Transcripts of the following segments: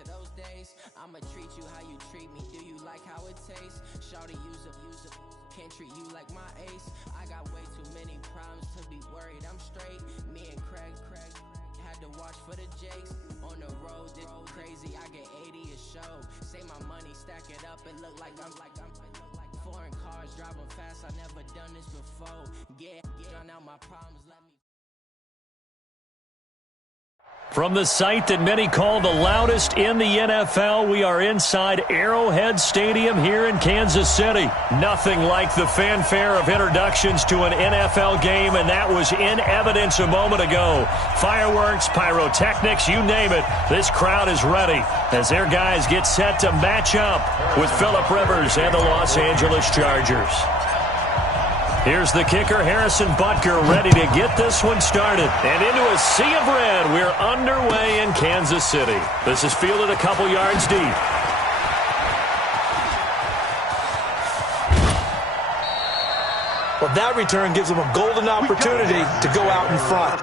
to those days. I'ma treat you how you treat me. Do you like how it tastes? Shawty, use a can't treat you like my ace. I got way too many problems to be worried. I'm straight. Me and Craig had to watch for the Jakes. On the road, this crazy. I get 80 a show. Say my money, stack it up and look like I'm foreign cars driving fast. I never done this before. Get out my problems. Let me. From the site that many call the loudest in the NFL, we are inside Arrowhead Stadium here in Kansas City. Nothing like the fanfare of introductions to an NFL game, and that was in evidence a moment ago. Fireworks, pyrotechnics, you name it. This crowd is ready as their guys get set to match up with Phillip Rivers and the Los Angeles Chargers. Here's the kicker, Harrison Butker, ready to get this one started. And into a sea of red, we're underway in Kansas City. This is fielded a couple yards deep. Well, that return gives them a golden opportunity to go out in front.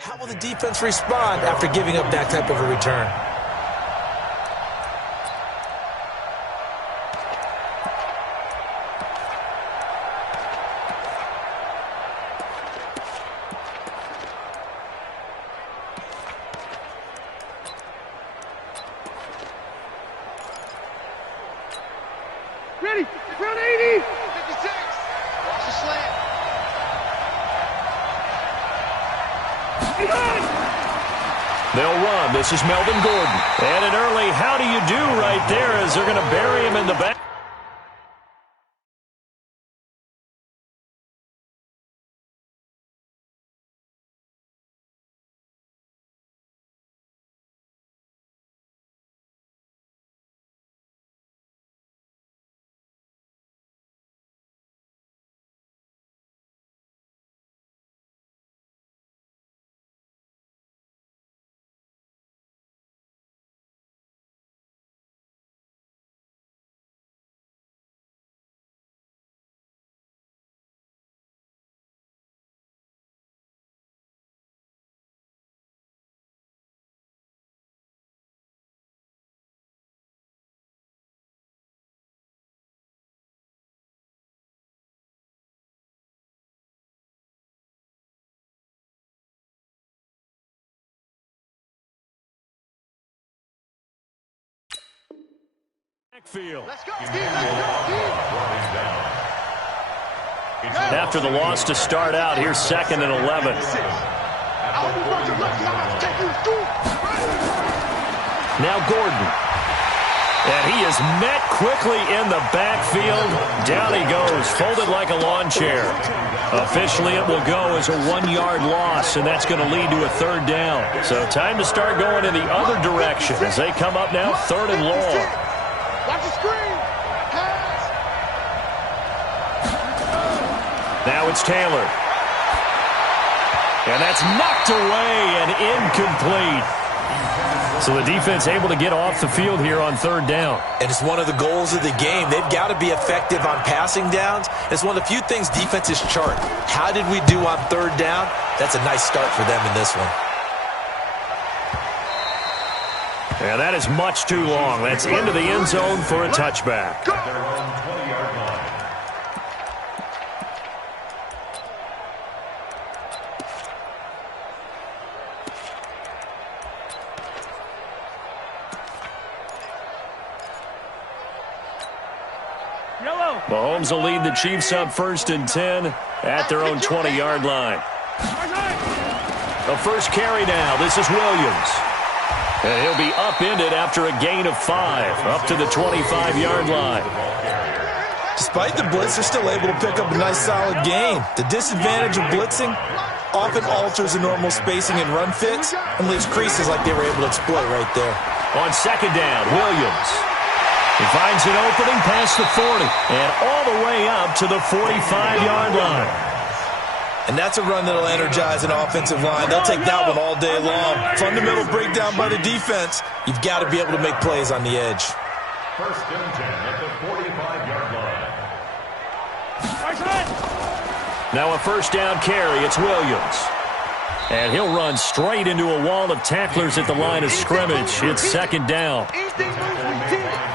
How will the defense respond after giving up that type of a return? Ready, front 80, 56, watch the slant. They'll run. This is Melvin Gordon. And an early how do you do right there as they're going to bury him in the back. Let's go, team. Let's go, team. After the loss to start out, here's 2nd and 11. Now Gordon. And he is met quickly in the backfield. Down he goes, folded like a lawn chair. Officially, it will go as a 1-yard loss, and that's going to lead to a 3rd down. So time to start going in the other direction as they come up now 3rd and long. Watch the screen. Pass. Now it's Taylor. And that's knocked away and incomplete. So the defense able to get off the field here on third down. And it's one of the goals of the game. They've got to be effective on passing downs. It's one of the few things defenses chart. How did we do on third down? That's a nice start for them in this one. And that is much too long. That's into the end zone for a touchback. Mahomes will lead the Chiefs up 1st and 10 at their own 20-yard line. The first carry now. This is Williams. And he'll be upended after a gain of 5, up to the 25-yard line. Despite the blitz, they're still able to pick up a nice solid gain. The disadvantage of blitzing often alters the normal spacing and run fits and leaves creases like they were able to exploit right there. On second down, Williams. He finds an opening past the 40 and all the way up to the 45-yard line. And that's a run that'll energize an offensive line. They'll take that one all day long. Fundamental breakdown by the defense. You've got to be able to make plays on the edge. 1st and 10 at the 45-yard line. Now a first down carry. It's Williams. And he'll run straight into a wall of tacklers at the line of scrimmage. It's second down.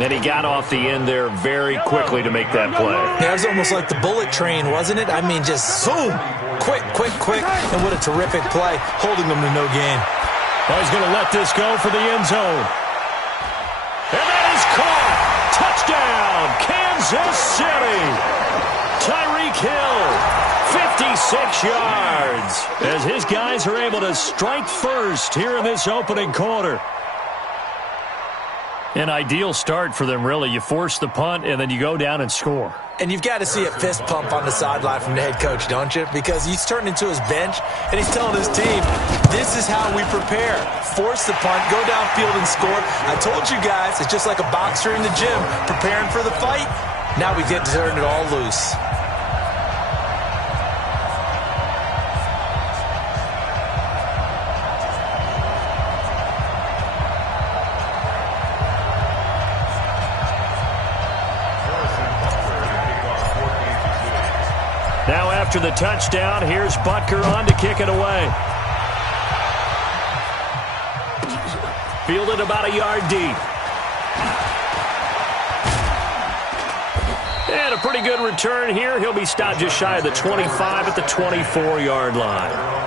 And he got off the end there very quickly to make that play. Yeah, it was almost like the bullet train, wasn't it? I mean, just zoom. Quick. And what a terrific play, holding them to no gain. Well, he's going to let this go for the end zone. And that is caught. Touchdown, Kansas City. Tyreek Hill, 56 yards. As his guys are able to strike first here in this opening quarter. An ideal start for them, really. You force the punt, and then you go down and score. And you've got to see a fist pump on the sideline from the head coach, don't you? Because he's turned into his bench, and he's telling his team, this is how we prepare. Force the punt, go downfield and score. I told you guys, it's just like a boxer in the gym, preparing for the fight. Now we get to turn it all loose. Now after the touchdown, here's Butker on to kick it away. Fielded about a yard deep. And a pretty good return here. He'll be stopped just shy of the 25 at the 24-yard line.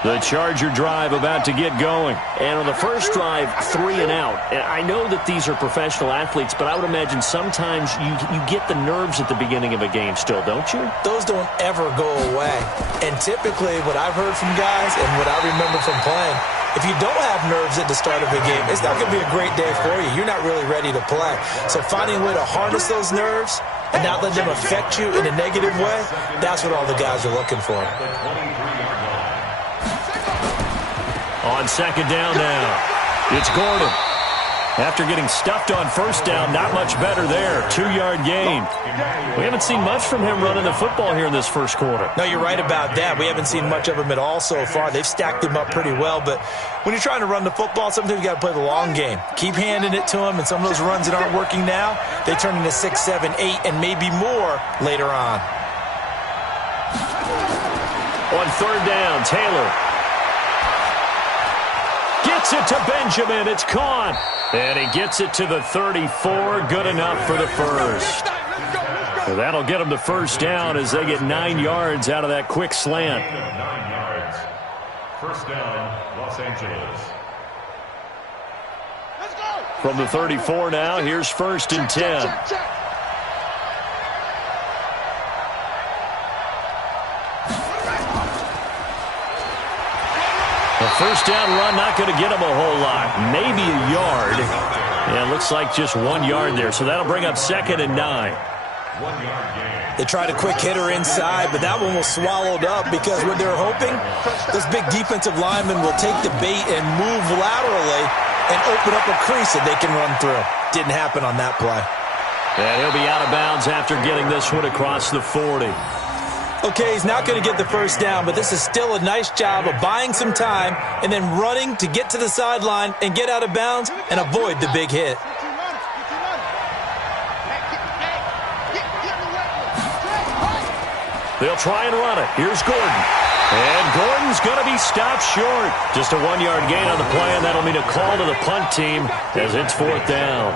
The Charger drive about to get going. And on the first drive, 3 and out. And I know that these are professional athletes, but I would imagine sometimes you get the nerves at the beginning of a game still, don't you? Those don't ever go away. And typically what I've heard from guys and what I remember from playing, if you don't have nerves at the start of a game, it's not going to be a great day for you. You're not really ready to play. So finding a way to harness those nerves and not let them affect you in a negative way, that's what all the guys are looking for. On second down now, it's Gordon. After getting stuffed on first down, not much better there. 2-yard gain. We haven't seen much from him running the football here in this first quarter. No, you're right about that. We haven't seen much of him at all so far. They've stacked him up pretty well, but when you're trying to run the football, sometimes you got to play the long game. Keep handing it to him, and some of those runs that aren't working now, they turn into 6, 7, 8, and maybe more later on. On third down, Taylor gets it to Benjamin. It's caught. And he gets it to the 34. Good enough for the first. So that'll get him the first down as they get 9 yards out of that quick slant. 9 yards. First down, Los Angeles. From the 34 now, here's 1st and 10. The first down run not going to get him a whole lot. Maybe a yard. Yeah, it looks like just 1 yard there. So that'll bring up 2nd and 9. 1 yard gain. They tried a quick hitter inside, but that one was swallowed up because what they're hoping, those big defensive linemen will take the bait and move laterally and open up a crease that they can run through. Didn't happen on that play. And he'll be out of bounds after getting this one across the 40. Okay, he's not going to get the first down, but this is still a nice job of buying some time and then running to get to the sideline and get out of bounds and avoid the big hit. They'll try and run it. Here's Gordon. And Gordon's going to be stopped short. Just a 1-yard gain on the play, and that'll mean a call to the punt team as it's 4th down.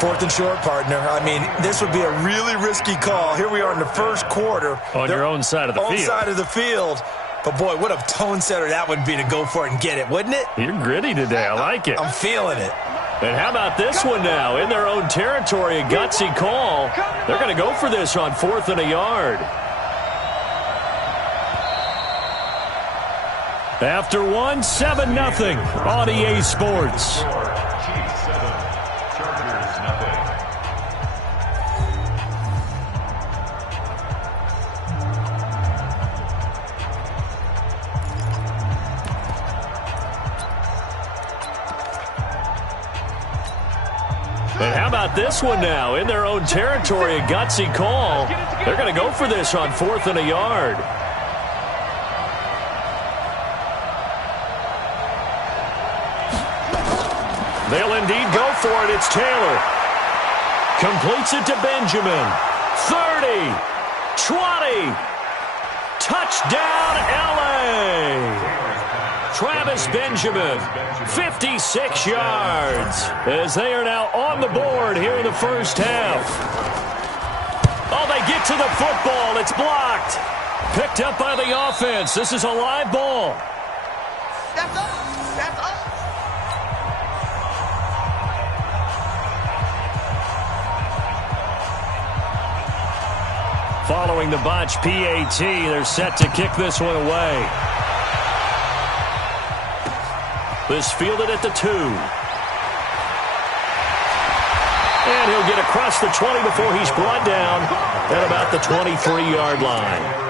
4th and short, partner. I mean, this would be a really risky call. Here we are in the first quarter. On your own side of the field. On side of the field. But, boy, what a tone setter that would be to go for it and get it, wouldn't it? You're gritty today. I like it. I'm feeling it. And how about this one now? In their own territory, a gutsy call. They're going to go for this on 4th and a yard. After 1, 7-0 on EA Sports. And how about this one now? In their own territory, a gutsy call. They're going to go for this on 4th and a yard. They'll indeed go for it. It's Taylor. Completes it to Benjamin. 30. 20. Touchdown, L.A. Travis Benjamin, 56 yards, as they are now on the board here in the first half. Oh, they get to the football. It's blocked. Picked up by the offense. This is a live ball. That's up. That's up. Following the botch PAT, they're set to kick this one away. This fielded at the 2. And he'll get across the 20 before he's brought down at about the 23-yard line.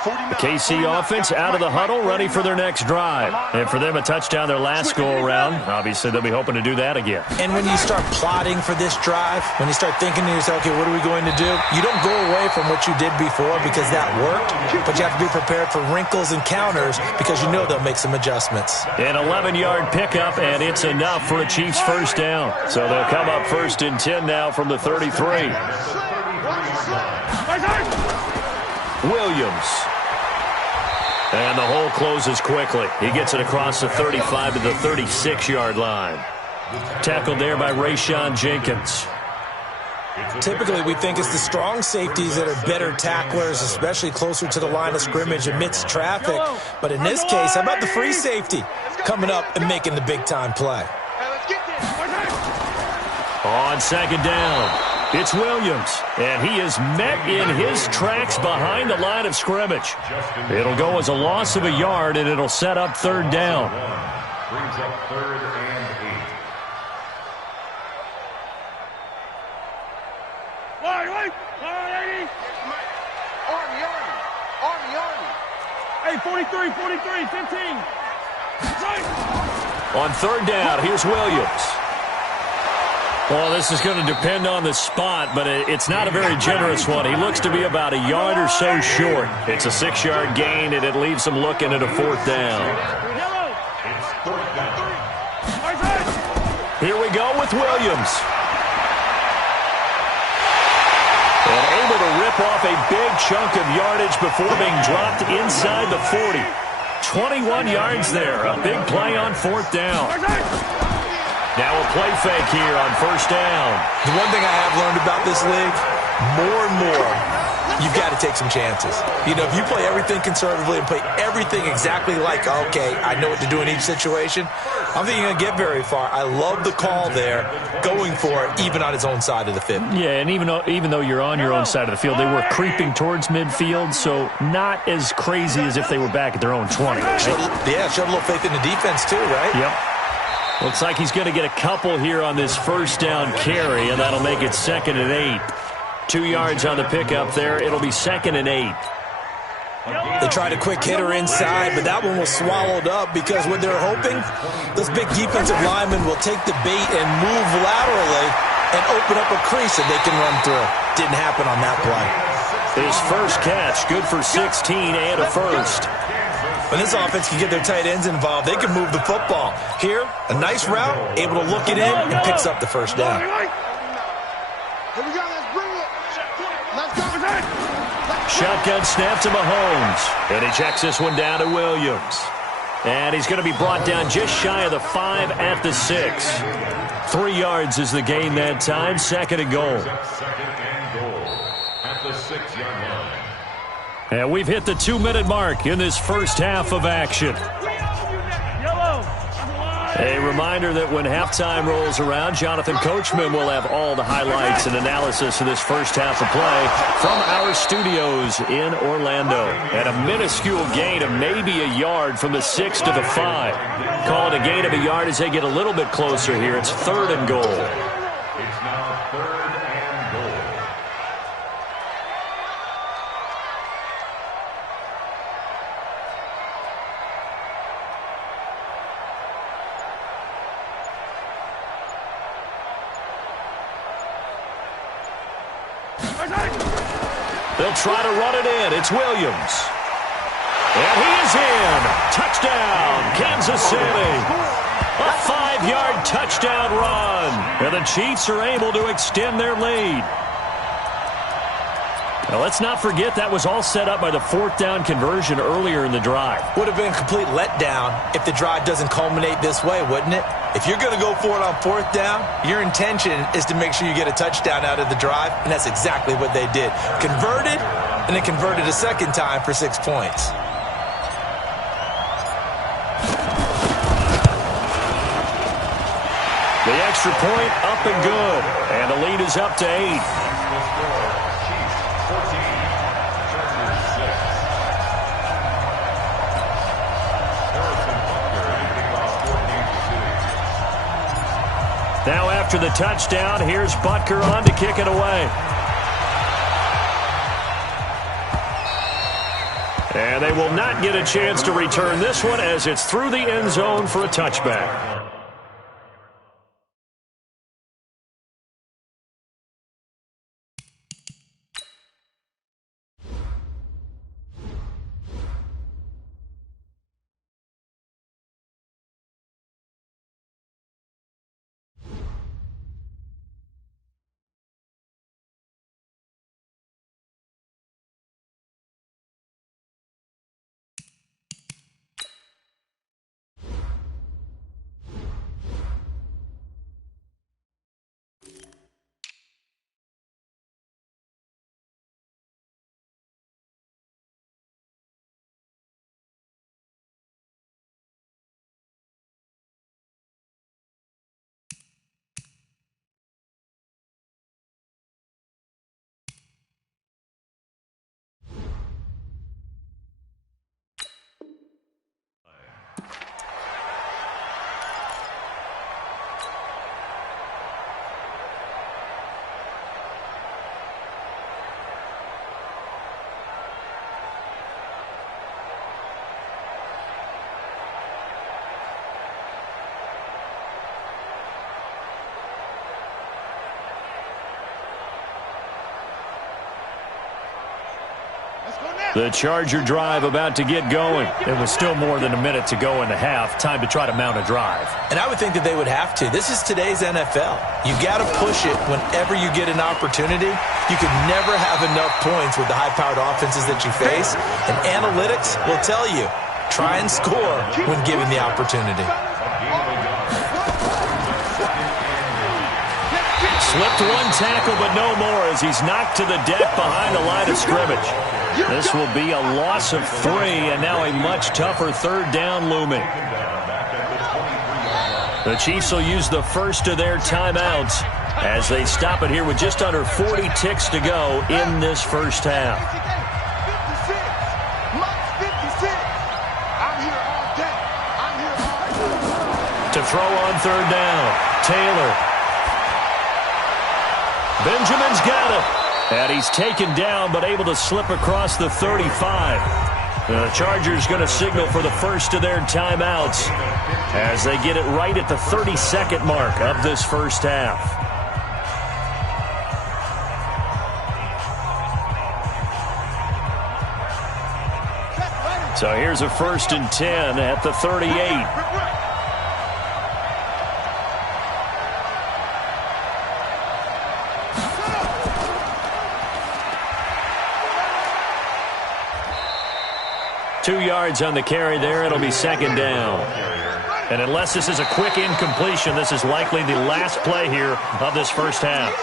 The KC offense out of the huddle, ready for their next drive. And for them, a touchdown their last go-around. Obviously, they'll be hoping to do that again. And when you start plotting for this drive, when you start thinking to yourself, okay, what are we going to do? You don't go away from what you did before because that worked, but you have to be prepared for wrinkles and counters because you know they'll make some adjustments. An 11-yard pickup, and it's enough for a Chiefs first down. So they'll come up 1st and 10 now from the 33. Williams. And the hole closes quickly. He gets it across the 35 to the 36-yard line. Tackled there by Rayshon Jenkins. Typically, we think it's the strong safeties that are better tacklers, especially closer to the line of scrimmage amidst traffic. But in this case, how about the free safety coming up and making the big-time play? On 2nd down, it's Williams, and he is met in his tracks behind the line of scrimmage. It'll go as a loss of a yard, and it'll set up 3rd down. Brings up 3rd and 8. Wait. Army. Hey, 43, 15. On 3rd down, here's Williams. Well, this is going to depend on the spot, but it's not a very generous one. He looks to be about a yard or so short. It's a 6-yard gain, and it leaves him looking at a 4th down. It's 4th down. Here we go with Williams. And able to rip off a big chunk of yardage before being dropped inside the 40. 21 yards there. A big play on 4th down. Now a play fake here on 1st down. The one thing I have learned about this league, more and more, you've got to take some chances. You know, if you play everything conservatively and play everything exactly like, okay, I know what to do in each situation, I don't think you're going to get very far. I love the call there, going for it, even on his own side of the field. Yeah, and even though you're on your own side of the field, they were creeping towards midfield, so not as crazy as if they were back at their own 20. Right? Showed a little faith in the defense too, right? Yep. Looks like he's going to get a couple here on this 1st down carry, and that'll make it 2nd and 8. 2 yards on the pickup there. It'll be 2nd and 8. They tried a quick hitter inside, but that one was swallowed up because what they're hoping, those big defensive linemen will take the bait and move laterally and open up a crease that they can run through. Didn't happen on that play. His first catch, good for 16 and a first. When this offense can get their tight ends involved, they can move the football. Here, a nice route, able to look it in, and picks up the first down. Here we go, let's bring it. Let's go. Shotgun snap to Mahomes. And he checks this one down to Williams. And he's going to be brought down just shy of the 5 at the 6. 3 yards is the gain that time. Second and goal. Second and goal at the 6-yard line. And we've hit the 2-minute mark in this first half of action. A reminder that when halftime rolls around, Jonathan Coachman will have all the highlights and analysis of this first half of play from our studios in Orlando. And a minuscule gain of maybe a yard from the 6 to the 5. Call it a gain of a yard as they get a little bit closer here. It's 3rd and goal. It's now 3rd and goal. They'll try to run it in. It's Williams. And he is in. Touchdown, Kansas City. A 5-yard touchdown run. And the Chiefs are able to extend their lead. Now, let's not forget that was all set up by the 4th down conversion earlier in the drive. Would have been a complete letdown if the drive doesn't culminate this way, wouldn't it? If you're going to go for it on 4th down, your intention is to make sure you get a touchdown out of the drive, and that's exactly what they did. Converted, and then converted a second time for 6 points. The extra point up and good, and the lead is up to 8. Now after the touchdown, here's Butker on to kick it away. And they will not get a chance to return this one as it's through the end zone for a touchback. The Charger drive about to get going. There was still more than a minute to go in the half. Time to try to mount a drive. And I would think that they would have to. This is today's NFL. You got to push it whenever you get an opportunity. You can never have enough points with the high-powered offenses that you face. And analytics will tell you, try and score when given the opportunity. Slipped one tackle, but no more as he's knocked to the deck behind the line of scrimmage. This will be a loss of 3, and now a much tougher 3rd down looming. The Chiefs will use the first of their timeouts as they stop it here with just under 40 ticks to go in this first half. To throw on 3rd down, Taylor. Benjamin's got it. And he's taken down but able to slip across the 35. The Chargers going to signal for the first of their timeouts as they get it right at the 32nd mark of this first half. So here's a 1st and 10 at the 38. Two yards on the carry there. It'll be 2nd down. And unless this is a quick incompletion, this is likely the last play here of this first half.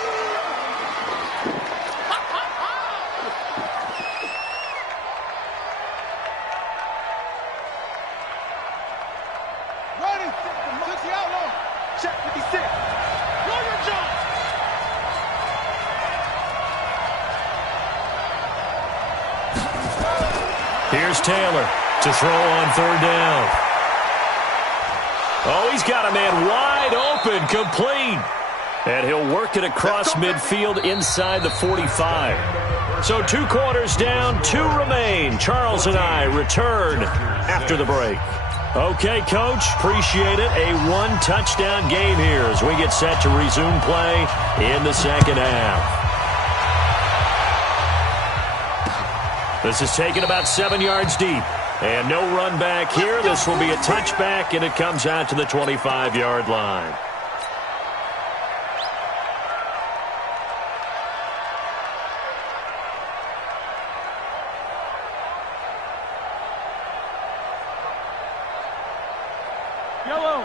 Here's Taylor to throw on 3rd down. Oh, he's got a man wide open, complete. And he'll work it across midfield inside the 45. So 2 quarters down, 2 remain. Charles and I return after the break. Okay, Coach, appreciate it. A 1-touchdown game here as we get set to resume play in the second half. This is taken about 7 yards deep. And no run back here. This will be a touchback, and it comes out to the 25-yard line.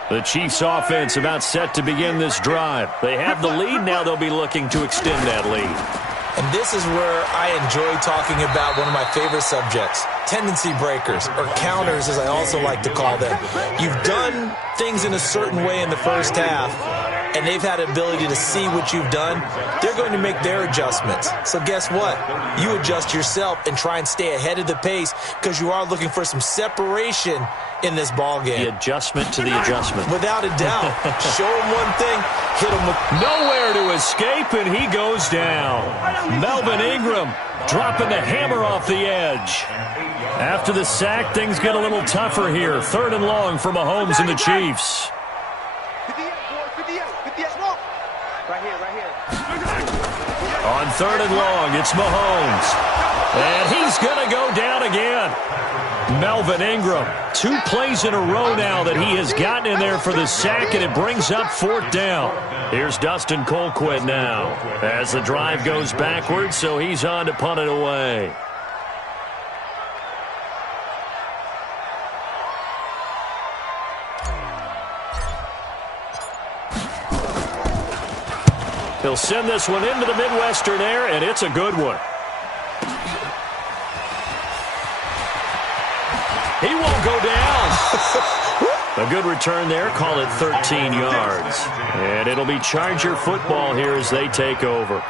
The Chiefs offense about set to begin this drive. They have the lead. Now they'll be looking to extend that lead. And this is where I enjoy talking about one of my favorite subjects, tendency breakers, or counters as I also like to call them. You've done things in a certain way in the first half, and they've had the ability to see what you've done. They're going to make their adjustments. So guess what? You adjust yourself and try and stay ahead of the pace because you are looking for some separation in this ball game. The adjustment to the adjustment. Without a doubt. Show him one thing, hit him with... Nowhere to escape, and he goes down. Melvin Ingram dropping the hammer off the edge. After the sack, things get a little tougher here. 3rd and long for Mahomes and the Chiefs. On 3rd and long, it's Mahomes. And he's going to go down again. Melvin Ingram, 2 plays in a row now that he has gotten in there for the sack, and it brings up 4th down. Here's Dustin Colquitt now as the drive goes backwards, so he's on to punt it away. He'll send this one into the Midwestern air, and it's a good one. He won't go down. A good return there. Call it 13 yards. And it'll be Charger football here as they take over.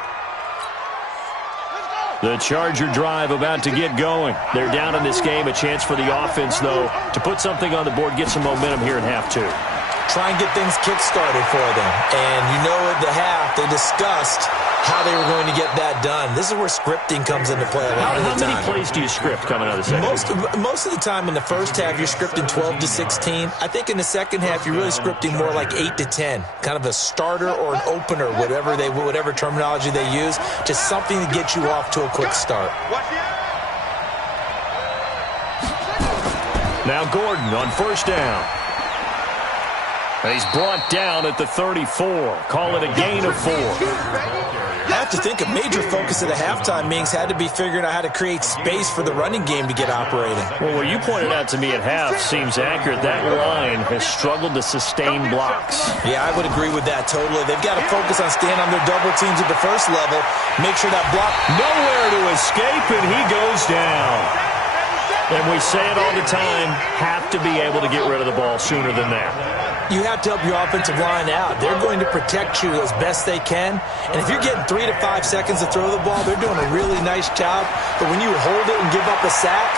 The Charger drive about to get going. They're down in this game. A chance for the offense, though, to put something on the board, get some momentum here in half 2. Try and get things kick-started for them. And you know at the half, they discussed how they were going to get that done. This is where scripting comes into play a lot of the time. How many plays do you script coming out of the second half? Most of the time in the first half, you're scripting 12 to 16. I think in the second half, you're really scripting more like 8 to 10. Kind of a starter or an opener, whatever terminology they use. Just something to get you off to a quick start. Now Gordon on 1st down. He's brought down at the 34. Call it a gain of 4. I have to think a major focus of the halftime meetings had to be figuring out how to create space for the running game to get operating. Well, what you pointed out to me at half seems accurate. That line has struggled to sustain blocks. Yeah, I would agree with that totally. They've got to focus on staying on their double teams at the first level. Make sure that block... Nowhere to escape, and he goes down. And we say it all the time, have to be able to get rid of the ball sooner than that. You have to help your offensive line out. They're going to protect you as best they can. And if you're getting 3 to 5 seconds to throw the ball, they're doing a really nice job. But when you hold it and give up a sack,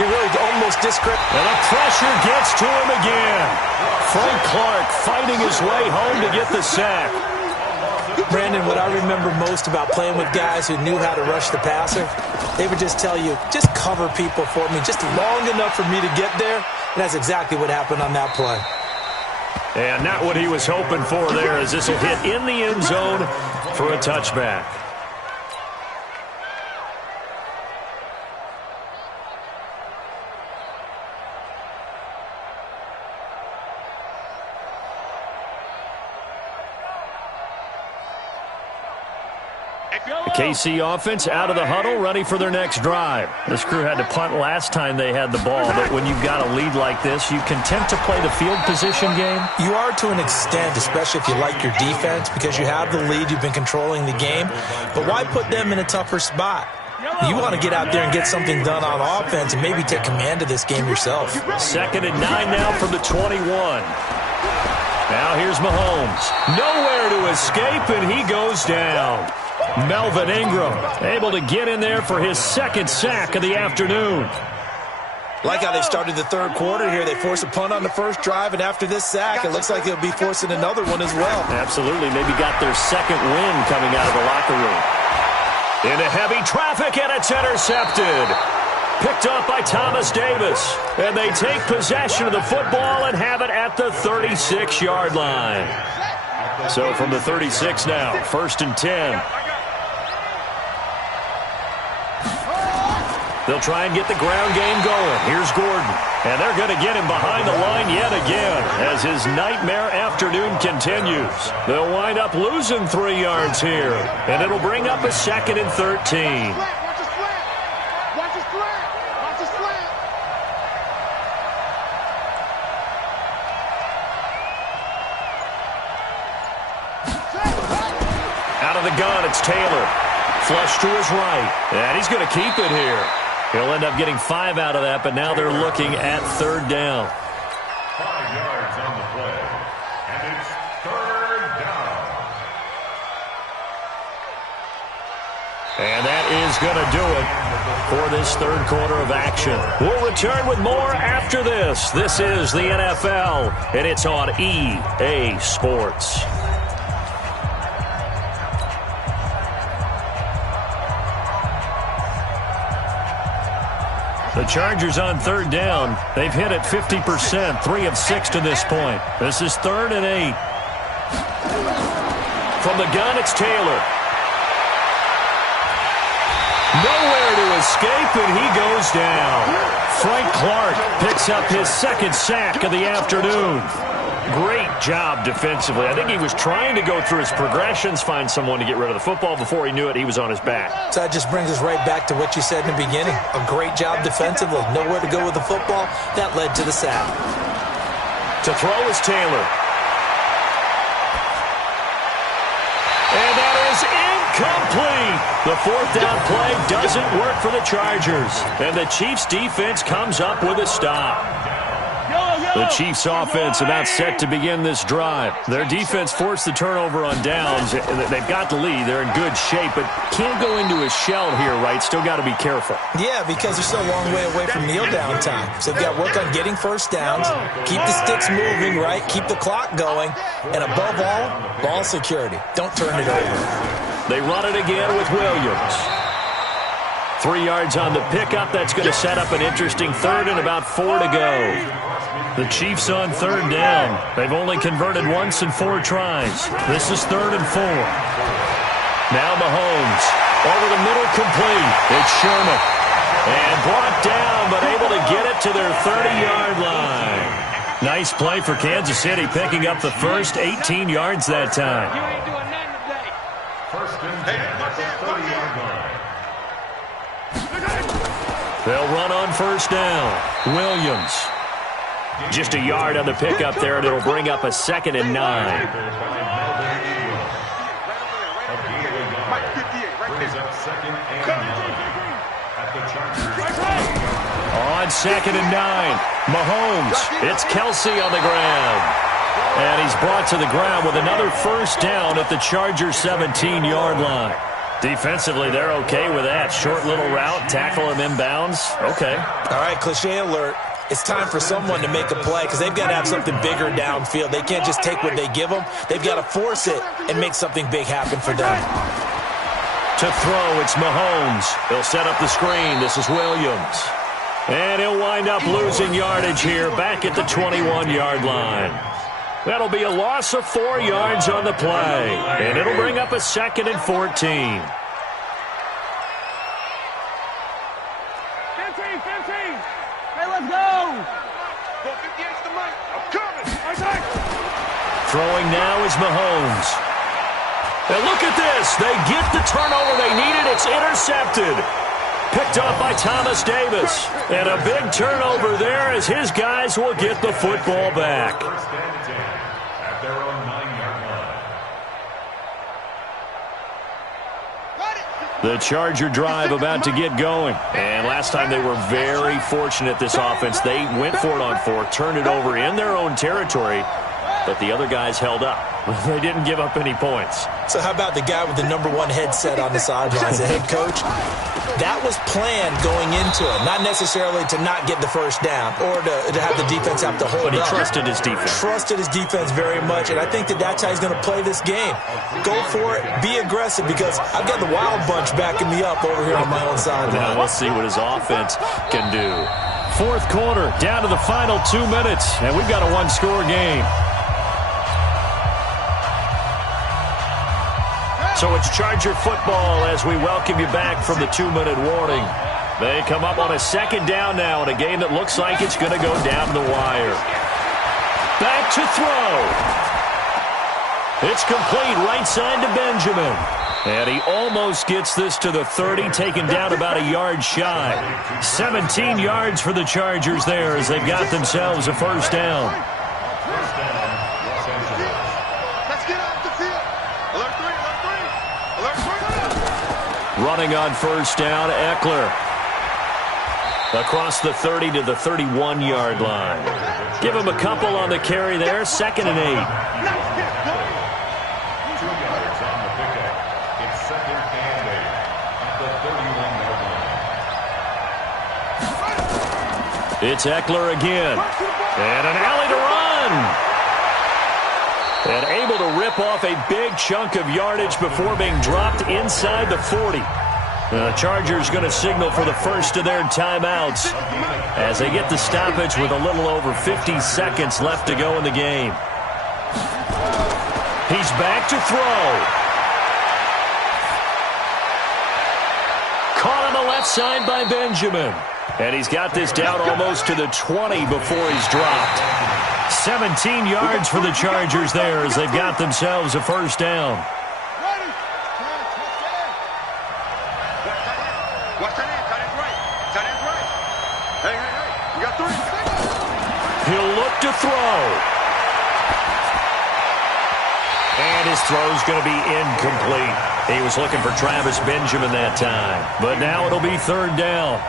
you're really almost discrediting. And the pressure gets to him again. Frank Clark fighting his way home to get the sack. Brandon, what I remember most about playing with guys who knew how to rush the passer, they would just tell you, just cover people for me, just long enough for me to get there. And that's exactly what happened on that play. And not what he was hoping for there, as this will hit in the end zone for a touchback. The KC offense out of the huddle, ready for their next drive. This crew had to punt last time they had the ball, but when you've got a lead like this, you content to play the field position game? You are to an extent, especially if you like your defense, because you have the lead, you've been controlling the game. But why put them in a tougher spot? You want to get out there and get something done on offense and maybe take command of this game yourself. 2nd and 9 now from the 21. Now here's Mahomes. Nowhere to escape, and he goes down. Melvin Ingram able to get in there for his 2nd sack of the afternoon. Like how they started the 3rd quarter here. They forced a punt on the first drive, and after this sack, it looks like they'll be forcing another one as well. Absolutely. Maybe got their 2nd win coming out of the locker room. Into heavy traffic, and it's intercepted. Picked up by Thomas Davis. And they take possession of the football and have it at the 36-yard line. So from the 36 now, 1st and 10. They'll try and get the ground game going. Here's Gordon. And they're going to get him behind the line yet again as his nightmare afternoon continues. They'll wind up losing 3 yards here. And it'll bring up a 2nd and 13. Watch his slant. Watch his slant. Out of the gun, it's Taylor. Flush to his right. And he's going to keep it here. He'll end up getting 5 out of that, but now they're looking at 3rd down. 5 yards on the play, and it's 3rd down. And that is going to do it for this 3rd quarter of action. We'll return with more after this. This is the NFL, and it's on EA Sports. The Chargers on 3rd down. They've hit it 50%, 3 of 6 to this point. This is 3rd and 8. From the gun, it's Taylor. Nowhere to escape, and he goes down. Frank Clark picks up his 2nd sack of the afternoon. Great job defensively. I think he was trying to go through his progressions, find someone to get rid of the football. Before he knew it, he was on his back. So that just brings us right back to what you said in the beginning. A great job defensively. Nowhere to go with the football. That led to the sack. To throw is Taylor. And that is incomplete. The 4th down play doesn't work for the Chargers. And the Chiefs' defense comes up with a stop. The Chiefs' offense about set to begin this drive. Their defense forced the turnover on downs. They've got the lead. They're in good shape, but can't go into a shell here, right? Still got to be careful. Yeah, because they're still a long way away from kneel down time. So they've got to work on getting 1st downs, keep the sticks moving, right? Keep the clock going. And above all, ball security. Don't turn it over. They run it again with Williams. 3 yards on the pickup. That's going to set up an interesting 3rd and about 4 to go. The Chiefs on 3rd down. They've only converted once in 4 tries. This is 3rd and 4. Now Mahomes. Over the middle, complete. It's Sherman. And brought down, but able to get it to their 30-yard line. Nice play for Kansas City, picking up the first 18 yards that time. You ain't doing nothing today. 1st and 10 at the 30-yard line. They'll run on 1st down. Williams. Just a yard on the pickup there, and it'll bring up a 2nd and 9. On 2nd and 9, Mahomes. It's Kelsey on the ground. And he's brought to the ground with another 1st down at the Chargers' 17-yard line. Defensively, they're okay with that. Short little route, tackle him inbounds. Okay. All right, cliche alert. It's time for someone to make a play because they've got to have something bigger downfield. They can't just take what they give them. They've got to force it and make something big happen for them. To throw, it's Mahomes. He'll set up the screen. This is Williams. And he'll wind up losing yardage here back at the 21-yard line. That'll be a loss of 4 yards on the play. And it'll bring up a 2nd and 14. 15. Hey, let's go. 58's the mic. I'm coming. Throwing now is Mahomes. And look at this. They get the turnover they needed. It's intercepted. Picked up by Thomas Davis. And a big turnover there as his guys will get the football back. First and 10 at their own 9-yard line. The Charger drive about to get going. And last time they were very fortunate, this offense. They went for it on 4, turned it over in their own territory, but the other guys held up. They didn't give up any points. So how about the guy with the number 1 headset on the sidelines, the head coach? That was planned going into it, not necessarily to not get the first down or to have the defense have to hold But he up. trusted his defense. Trusted his defense very much, and I think that's how he's going to play this game. Go for it, be aggressive, because I've got the Wild Bunch backing me up over here on my own sideline. Now we'll see what his offense can do. Fourth quarter, down to the final 2 minutes, and we've got a one-score game. So it's Charger football as we welcome you back from the 2-minute warning. They come up on a second down now in a game that looks like it's going to go down the wire. Back to throw. It's complete right side to Benjamin. And he almost gets this to the 30, taken down about a yard shy. 17 yards for the Chargers there as they've got themselves a first down. Running on first down, Eckler. Across the 30 to the 31-yard line. Give him a couple on the carry there, 2nd and 8. 2 yards on the pickup. It's 2nd and 8 at the 31-yard line. It's Eckler again. And an alley to run. And able to rip off a big chunk of yardage before being dropped inside the 40. The Chargers going to signal for the first of their timeouts as they get the stoppage with a little over 50 seconds left to go in the game. He's back to throw. Caught on the left side by Benjamin. And he's got this down almost to the 20 before he's dropped. 17 yards for the Chargers there as they've got themselves a first down. He'll look to throw. And his throw's going to be incomplete. He was looking for Travis Benjamin that time. But now it'll be 3rd down.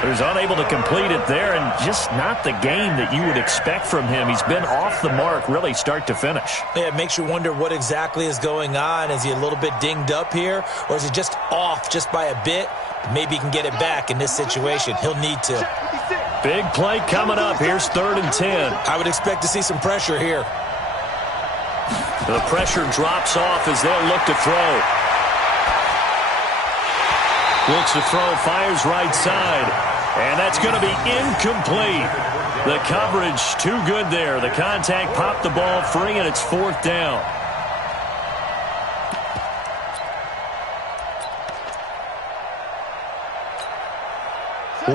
So he's unable to complete it there, and just not the game that you would expect from him. He's been off the mark really start to finish. Yeah, it makes you wonder what exactly is going on. Is he a little bit dinged up here, or is he just off just by a bit? Maybe he can get it back in this situation. He'll need to. Big play coming up. Here's 3rd and 10. I would expect to see some pressure here. The pressure drops off as they'll look to throw. Looks to throw, fires right side. And that's going to be incomplete. The coverage too good there. The contact popped the ball free, and it's 4th down.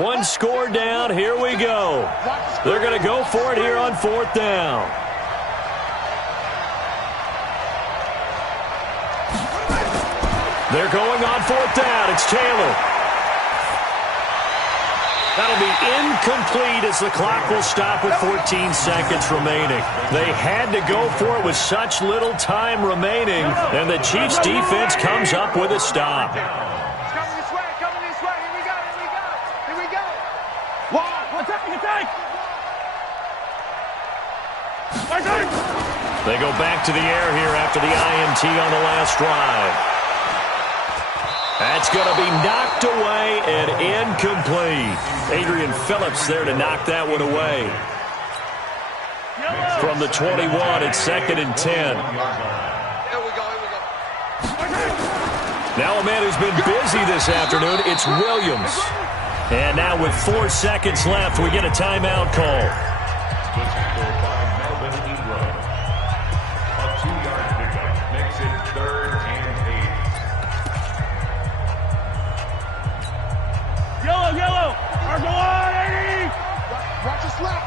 One score down. Here we go. They're going to go for it here on 4th down. They're going on 4th down. It's Taylor. That'll be incomplete as the clock will stop with 14 seconds remaining. They had to go for it with such little time remaining, and the Chiefs' defense comes up with a stop. Coming this way, here we go. They go back to the air here after the INT on the last drive. That's going to be knocked away and incomplete. Adrian Phillips there to knock that one away. From the 21, it's 2nd and 10. Here we go. Now a man who's been busy this afternoon, it's Williams. And now with 4 seconds left, we get a timeout call. The tackle by Melvin Ingram. A 2-yard pickup makes it 3rd and 8. Yellow. Argo on, 80. Watch a slant.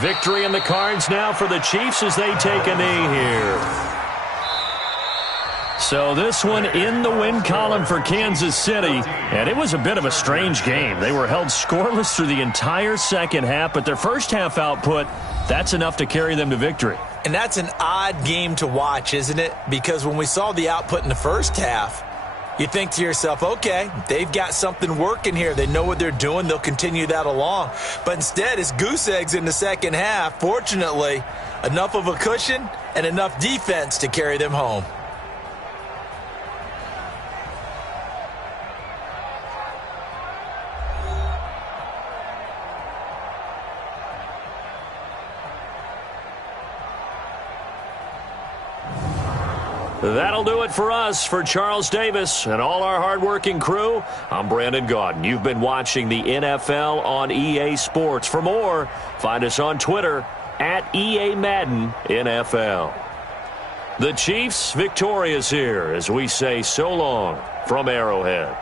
Victory in the cards now for the Chiefs as they take a knee here. So this one in the win column for Kansas City, and it was a bit of a strange game. They were held scoreless through the entire second half, but their first half output, that's enough to carry them to victory. And that's an odd game to watch, isn't it? Because when we saw the output in the first half, you think to yourself, okay, they've got something working here. They know what they're doing. They'll continue that along. But instead, it's goose eggs in the second half. Fortunately, enough of a cushion and enough defense to carry them home. That'll do it for us. For Charles Davis and all our hardworking crew, I'm Brandon Gaudin. You've been watching the NFL on EA Sports. For more, find us on Twitter at EA Madden NFL. The Chiefs victorious here as we say so long from Arrowhead.